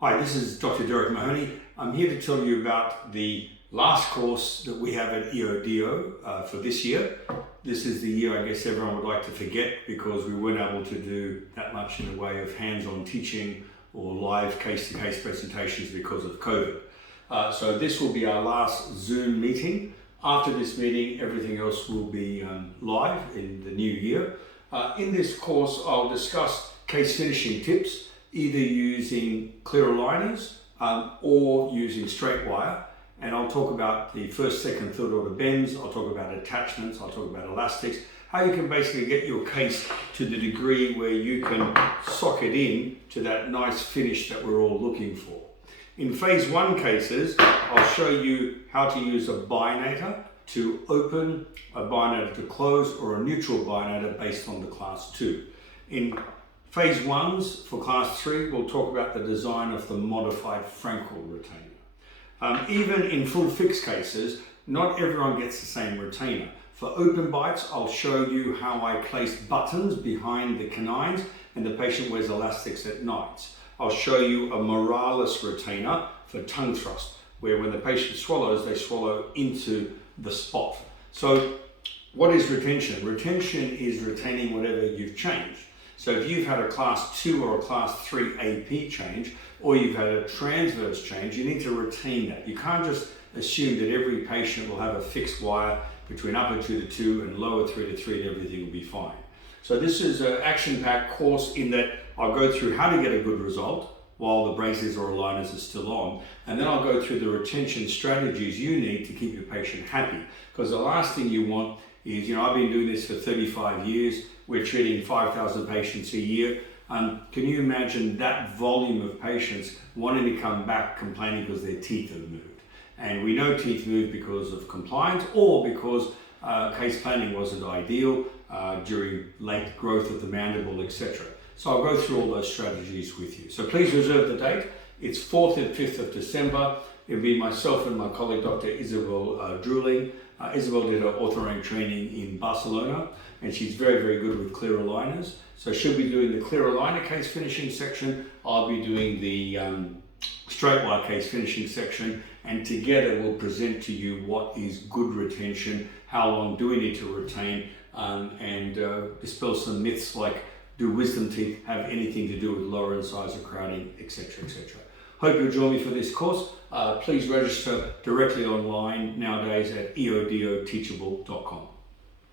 Hi, this is Dr. Derek Mahony. I'm here to tell you about the last course that we have at EODO for this year. This is the year I guess everyone would like to forget because we weren't able to do that much in the way of hands-on teaching or live case-to-case presentations because of COVID. So this will be our last Zoom meeting. After this meeting, everything else will be live in the new year. In this course, I'll discuss case finishing tips, either using clear aligners or using straight wire. And I'll talk about the first, second, third order bends. I'll talk about attachments. I'll talk about elastics, how you can basically get your case to the degree where you can sock it in to that nice finish that we're all looking for. In phase 1 cases, I'll show you how to use a binator to open, a binator to close, or a neutral binator based on the class 2. In phase 1s for class 3, we'll talk about the design of the modified Frankel retainer. Even in full fix cases, not everyone gets the same retainer. For open bites, I'll show you how I place buttons behind the canines and the patient wears elastics at night. I'll show you a moralis retainer for tongue thrust, where when the patient swallows, they swallow into the spot. So what is retention? Retention is retaining whatever you've changed. So if you've had a class 2 or a class 3 AP change, or you've had a transverse change, you need to retain that. You can't just assume that every patient will have a fixed wire between upper 2 to 2 and lower 3 to 3 and everything will be fine. So this is an action-packed course in that I'll go through how to get a good result while the braces or aligners are still on, and then I'll go through the retention strategies you need to keep your patient happy. Because the last thing you want is, I've been doing this for 35 years, we're treating 5,000 patients a year. Can you imagine that volume of patients wanting to come back complaining because their teeth have moved? And we know teeth move because of compliance or because case planning wasn't ideal during late growth of the mandible, etc. So I'll go through all those strategies with you. So please reserve the date. It's 4th and 5th of December. It'll be myself and my colleague, Dr. Isabel Druling. Isabel did her ortho training in Barcelona, and she's very, very good with clear aligners. So she'll be doing the clear aligner case finishing section. I'll be doing the straight wire case finishing section, and together we'll present to you what is good retention, how long do we need to retain, and dispel some myths like, do wisdom teeth have anything to do with lower incisor crowding, etc., etc. Hope you'll join me for this course. Please register directly online nowadays at eodoteachable.com.